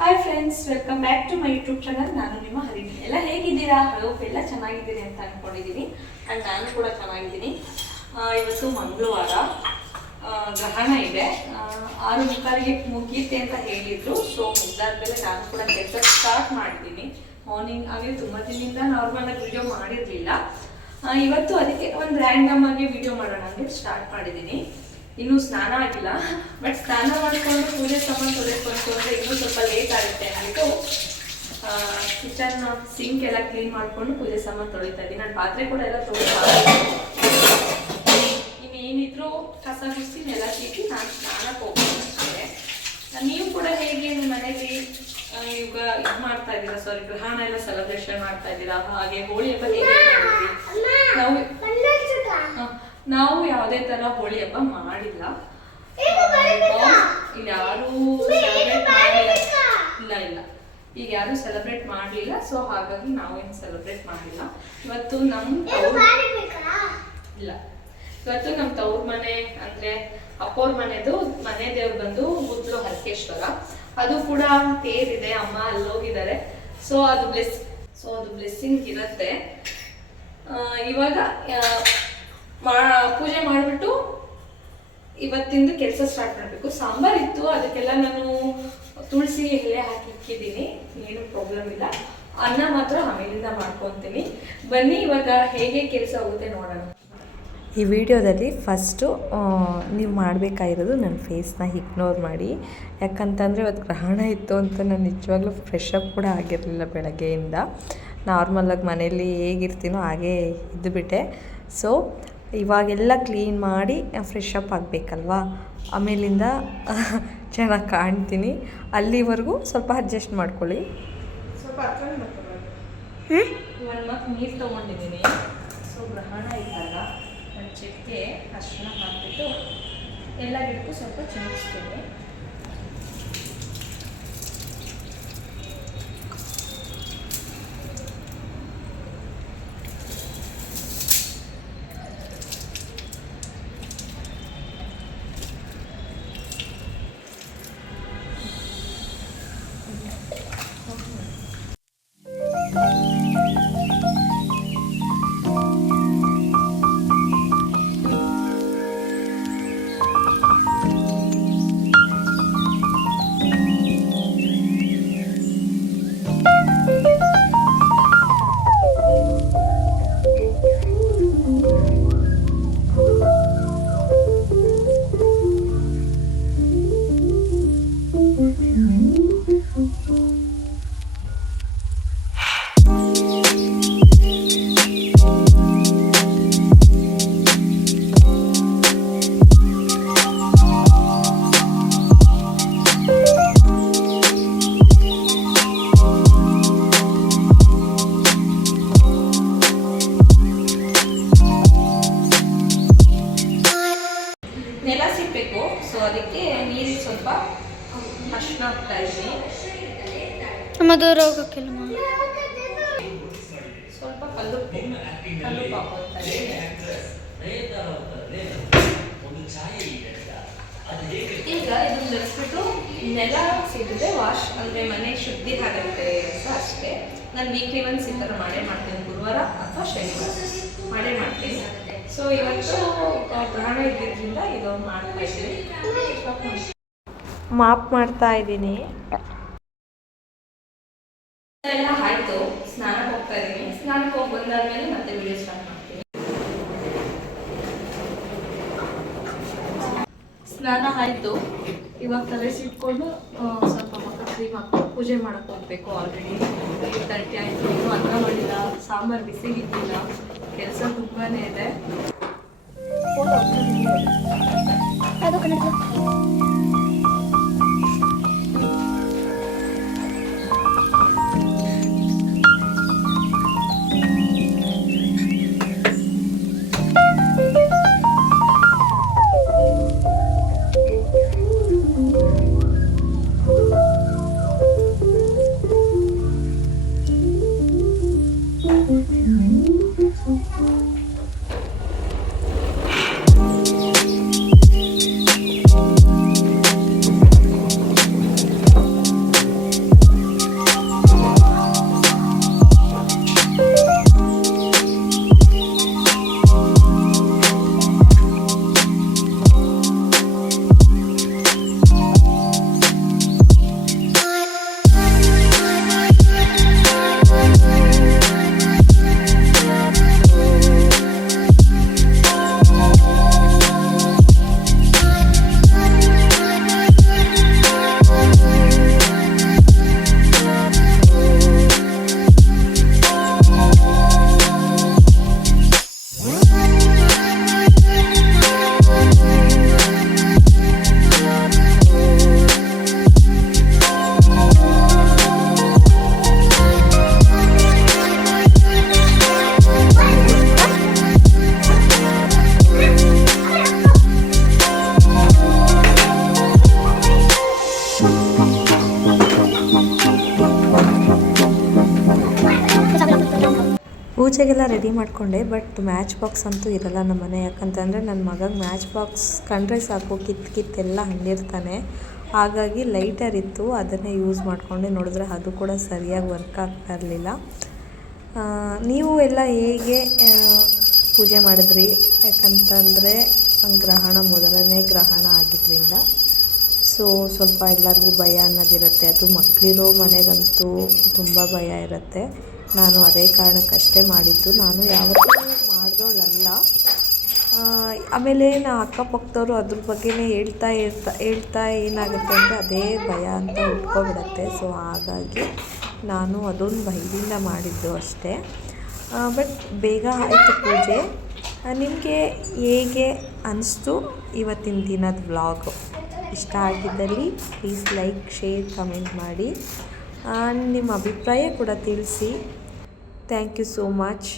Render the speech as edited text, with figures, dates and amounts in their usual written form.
Hi friends, welcome back to my YouTube channel. ನಾನು ನಿಮ್ಮ ಹರಿಣಿ. ಎಲ್ಲ ಹೇಗಿದ್ದೀರಾ? ಹೋಪ್ ಎಲ್ಲ ಚೆನ್ನಾಗಿದ್ದೀರಿ ಅಂತ ಅಂದ್ಕೊಂಡಿದ್ದೀನಿ. ಆ್ಯಂಡ್ ನಾನು ಕೂಡ ಚೆನ್ನಾಗಿದ್ದೀನಿ. ಇವತ್ತು ಮಂಗಳವಾರ, ಗ್ರಹಣ ಇದೆ. 6:30ಗೆ ಮುಗೀತೆ ಅಂತ ಹೇಳಿದ್ರು. ಸೊ ಮುಗ್ದಾದ್ಮೇಲೆ ನಾನು ಕೂಡ ಕೆಲಸ ಸ್ಟಾರ್ಟ್ ಮಾಡಿದ್ದೀನಿ. ಮಾರ್ನಿಂಗ್ ಆಗಲಿ ತುಂಬ ದಿನದಿಂದ ನಾರ್ಮಲಾಗಿ ವಿಡಿಯೋ ಮಾಡಿರಲಿಲ್ಲ. ಇವತ್ತು ಅದಕ್ಕೆ ಒಂದು ರ್ಯಾಂಡಮ್ ಆಗಿ ವಿಡಿಯೋ ಮಾಡೋಣ ಅಂತ ಸ್ಟಾರ್ಟ್ ಮಾಡಿದ್ದೀನಿ. ಇನ್ನೂ ಸ್ನಾನ ಆಗಿಲ್ಲ, ಬಟ್ ಸ್ನಾನ ಮಾಡಿಕೊಂಡು ಪೂಜೆ ಸಾಮಾನು ತೊಳೆದುಕೊಂಡು ಅಂದರೆ ಇನ್ನೂ ಸ್ವಲ್ಪ ಲೇಟ್ ಆಗುತ್ತೆ ಅಂದ್ಬಿಟ್ಟು ಕಿಚನ್ ಸಿಂಕ್ ಎಲ್ಲ ಕ್ಲೀನ್ ಮಾಡಿಕೊಂಡು ಪೂಜೆ ಸಾಮಾನು ತೊಳಿತಾ ಇದ್ದೀನಿ. ನಾನು ಪಾತ್ರೆ ಕೂಡ ಎಲ್ಲ ಇನ್ನೇನಿದ್ರು ಕಸ ಗುಡಿಸಿ ನೆಲ ಚೀಟಿ ನಾನು ಸ್ನಾನಕ್ಕೆ ಹೋಗ್ತೀನಿ ಅಷ್ಟೇ. ನೀವು ಕೂಡ ಹೇಗೆ ನಿಮ್ಮ ಮನೇಲಿ ಈಗ ಇದು ಮಾಡ್ತಾ ಇದ್ದೀರಾ, ಸಾರಿ ಗ್ರಹಣ ಎಲ್ಲ ಸೆಲೆಬ್ರೇಷನ್ ಮಾಡ್ತಾ ಇದ್ದೀರಾ? ಹಾಗೆ ಹೋಳಿ ಹಬ್ಬ ಹೇಗೆ ನಾವು ಯಾವುದೇ ತರ ಹೋಳಿ ಹಬ್ಬ ಮಾಡಿಲ್ಲ. ಇಲ್ಲಿ ಯಾರು ಇಲ್ಲ ಈಗ ಯಾರು ಸೆಲೆಬ್ರೇಟ್ ಮಾಡಲಿಲ್ಲ. ಸೊ ಹಾಗಾಗಿ ನಾವೇನು ಸೆಲೆಬ್ರೇಟ್ ಮಾಡಿಲ್ಲ. ಇವತ್ತು ನಮ್ಮ ತವ್ರ ಮನೆ ಅಂದ್ರೆ ಅಪ್ಪವ್ರ ಮನೆದು ಮನೆ ದೇವ್ರು ಬಂದು ಮುದ್ಲು ಹರಕೇಶ್ವರ. ಅದು ಕೂಡ ತೇರಿದೆ, ಅಮ್ಮ ಅಲ್ಲೋಗಿದ್ದಾರೆ. ಸೊ ಅದು ಬ್ಲೆಸ್ಸಿಂಗ್ ಇರುತ್ತೆ. ಇವಾಗ ಪೂಜೆ ಮಾಡಿಬಿಟ್ಟು ಇವತ್ತಿಂದ ಕೆಲಸ ಸ್ಟಾರ್ಟ್ ಮಾಡಬೇಕು. ಸಾಂಬಾರ್ ಇತ್ತು, ಅದಕ್ಕೆಲ್ಲ ನಾನು ತುಳಸಿ ಎಲೆ ಹಾಕಿ ಇಕ್ಕಿದ್ದೀನಿ, ಏನು ಪ್ರಾಬ್ಲಮ್ ಇಲ್ಲ. ಅನ್ನ ಮಾತ್ರ ಆಮೇಲಿಂದ ಮಾಡ್ಕೊತೀನಿ. ಬನ್ನಿ ಇವಾಗ ಹೇಗೆ ಕೆಲಸ ಹೋಗುತ್ತೆ ನೋಡೋಣ. ಈ ವಿಡಿಯೋದಲ್ಲಿ ಫಸ್ಟು ನೀವು ಮಾಡಬೇಕಾಗಿರೋದು ನನ್ನ ಫೇಸ್ನ ಇಗ್ನೋರ್ ಮಾಡಿ. ಯಾಕಂತಂದರೆ ಇವತ್ತು ಗ್ರಹಣ ಇತ್ತು ಅಂತ ನಾನು ನಿಜವಾಗ್ಲೂ ಫ್ರೆಶ್ ಅಪ್ ಕೂಡ ಆಗಿರಲಿಲ್ಲ. ಬೆಳಗ್ಗೆಯಿಂದ ನಾರ್ಮಲಾಗಿ ಮನೇಲಿ ಹೇಗಿರ್ತೀನೋ ಹಾಗೇ ಇದ್ದುಬಿಟ್ಟೆ. ಸೊ ಇವಾಗೆಲ್ಲ ಕ್ಲೀನ್ ಮಾಡಿ ಫ್ರೆಶ್ ಅಪ್ ಆಗಬೇಕಲ್ವಾ, ಆಮೇಲಿಂದ ಚೆನ್ನಾಗಿ ಕಾಣ್ತೀನಿ. ಅಲ್ಲಿವರೆಗೂ ಸ್ವಲ್ಪ ಅಡ್ಜಸ್ಟ್ ಮಾಡ್ಕೊಳ್ಳಿ. ಸ್ವಲ್ಪ ಮತ್ತು ನೀರು ತೊಗೊಂಡಿದ್ದೀನಿ. ಸೊ ಗ್ರಹಣ ಇದ್ದಾಗ ಒಂದು ಚಕ್ಕೆ ಅರಿಶಿನ ಹಾಕಿಬಿಟ್ಟು ಎಲ್ಲ ಗಿಡಕ್ಕೂ ಸ್ವಲ್ಪ ಚಿಮುಕಿಸ್ತೀನಿ. ನೆಲ ಸಿಗಬೇಕು. ಸೊ ಅದಕ್ಕೆ ನೀರಿಗೆ ಸ್ವಲ್ಪ ಅರಿಶಿನ ಹಾಕ್ತಾ ಇದ್ದೀನಿ. ಸ್ವಲ್ಪ ಕಲ್ಲುಪ್ಪು ಹಾಕೊಳ್ತಾ ಇದ್ದೀನಿ. ಈಗ ಇದನ್ನ ಬೆಳೆಸ್ಬಿಟ್ಟು ನೆಲ ಸಿಗುತ್ತೆ, ವಾಶ್ ಅಂದರೆ ಮನೆ ಶುದ್ಧಿ ಆಗುತ್ತೆ ಅಂತ ಅಷ್ಟೇ. ನಾನು ವೀಕ್ಲಿ ಒನ್ಸ್ ಈ ಥರ ಮಾಡೇ ಮಾಡ್ತೀನಿ, ಗುರುವಾರ ಅಥವಾ ಶನಿವಾರ ಮಾಡೇ ಮಾಡ್ತೀನಿ. ಸೊ ಇವತ್ತು ಗ್ರಹಣ ಇದ್ದಿದ್ದರಿಂದ ಇದು ಮಾಡ್ತಾ ಇದ್ದೀನಿ, ಮಾಪ್ ಮಾಡ್ತಾ ಇದ್ದೀನಿ. ಎಲ್ಲ ಆಯಿತು, ಸ್ನಾನಕ್ಕೆ ಹೋಗ್ತಾ ಇದ್ದೀನಿ. ಸ್ನಾನಕ್ಕೆ ಹೋಗಿ ಬಂದಾದ್ಮೇಲೆ ಮತ್ತೆ ವಿಡಿಯೋ ಸ್ಟಾರ್ಟ್ ಮಾಡ್ತೀನಿ. ಸ್ನಾನ ಆಯಿತು. ಇವಾಗ ತಲೆ ಸಿಟ್ಕೊಂಡು ಸ್ವಲ್ಪ ಮಕ್ಕ ಕ್ರೀಮ್ ಹಾಕ್ಕೊಂಡು ಪೂಜೆ ಮಾಡೋಕ್ಕೆ ಹೋಗ್ಬೇಕು. ಆಲ್ರೆಡಿ 8:30 ಆಯಿತು, ಇನ್ನೂ ಅನ್ನ ಮಾಡಿಲ್ಲ, ಸಾಂಬಾರು ಬಿಸಿಗಿದ್ದಿಲ್ಲ, ಕೆಲಸ ತುಂಬಾ ಇದೆ. ಅದು ಕನ್ನಡ ಪೂಜೆಗೆಲ್ಲ ರೆಡಿ ಮಾಡಿಕೊಂಡೆ, ಬಟ್ ಮ್ಯಾಚ್ ಬಾಕ್ಸ್ ಅಂತೂ ಇರಲ್ಲ ನಮ್ಮ ಮನೆ. ಯಾಕಂತಂದರೆ ನನ್ನ ಮಗಗೆ ಮ್ಯಾಚ್ ಬಾಕ್ಸ್ ಕಂಡ್ರೆ ಸಾಕು ಕಿತ್ತೆಲ್ಲ ಹಣ್ಣಿರ್ತಾನೆ. ಹಾಗಾಗಿ ಲೈಟರ್ ಇತ್ತು, ಅದನ್ನೇ ಯೂಸ್ ಮಾಡಿಕೊಂಡೆ. ನೋಡಿದ್ರೆ ಅದು ಕೂಡ ಸರಿಯಾಗಿ ವರ್ಕ್ ಆಗ್ತಾ ಇರಲಿಲ್ಲ. ನೀವು ಎಲ್ಲ ಹೇಗೆ ಪೂಜೆ ಮಾಡಿದ್ರಿ? ಯಾಕಂತಂದರೆ ಗ್ರಹಣ ಮೊದಲನೇ ಗ್ರಹಣ ಆಗಿದ್ದರಿಂದ ಸ್ವಲ್ಪ ಎಲ್ಲರಿಗೂ ಭಯ ಅನ್ನೋದಿರುತ್ತೆ. ಅದು ಮಕ್ಕಳಿರೋ ಮನೆಗಂತೂ ತುಂಬ ಭಯ ಇರುತ್ತೆ. ನಾನು ಅದೇ ಕಾರಣಕ್ಕಷ್ಟೇ ಮಾಡಿದ್ದು. ನಾನು ಯಾವತ್ತೂ ಮಾಡಿದವಳಲ್ಲ. ಆಮೇಲೆ ಅಕ್ಕಪಕ್ಕದವರು ಅದ್ರ ಬಗ್ಗೆನೇ ಹೇಳ್ತಾ ಏನಾಗುತ್ತೆ ಅಂದರೆ ಅದೇ ಭಯ ಅಂತ ಉಟ್ಕೊಬಿಡುತ್ತೆ. ಸೊ ಹಾಗಾಗಿ ನಾನು ಅದೊಂದು ಭಯದಿಂದ ಮಾಡಿದ್ದು ಅಷ್ಟೇ. ಬಟ್ ಬೇಗ ಆಯಿತು ಪೂಜೆ. ನಿಮಗೆ ಹೇಗೆ ಅನಿಸ್ತು ಇವತ್ತಿನ ದಿನದ ವ್ಲಾಗು? ಇಷ್ಟ ಆಗಿದ್ದಲ್ಲಿ ಪ್ಲೀಸ್ ಲೈಕ್, ಶೇರ್, ಕಮೆಂಟ್ ಮಾಡಿ. ನಿಮ್ಮ ಅಭಿಪ್ರಾಯ ಕೂಡ ತಿಳಿಸಿ. Thank you so much.